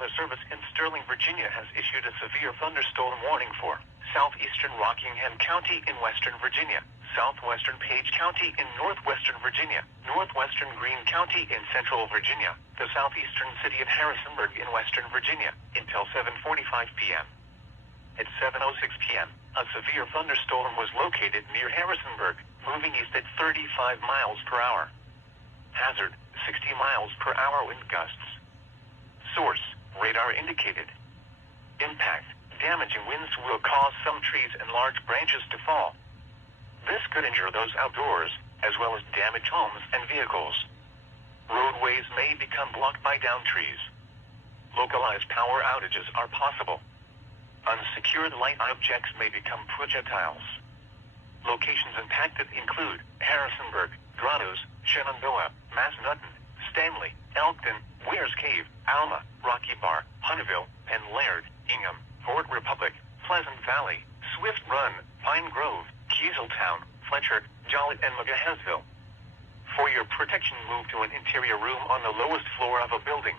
Weather Service in Sterling, Virginia has issued a severe thunderstorm warning for southeastern Rockingham County in western Virginia, southwestern Page County in northwestern Virginia, northwestern Greene County in central Virginia, the southeastern city of Harrisonburg in western Virginia, until 7:45 p.m. At 7:06 p.m., a severe thunderstorm was located near Harrisonburg, moving east at 35 miles per hour. Hazard, 60 miles per hour wind gusts. Source, radar indicated. Impact, damaging winds will cause some trees and large branches to fall. This could injure those outdoors, as well as damage homes and vehicles. Roadways may become blocked by downed trees. Localized power outages are possible. Unsecured light objects may become projectiles. Locations impacted include Harrisonburg, Grottoes, Shenandoah, Massanutten, Stanley, Elkton, Wears Cave, Alma, Rocky Bar, Hunteville, Penn Laird, Ingham, Fort Republic, Pleasant Valley, Swift Run, Pine Grove, Kieseltown, Fletcher, Joliet, and McGahansville. For your protection, move to an interior room on the lowest floor of a building.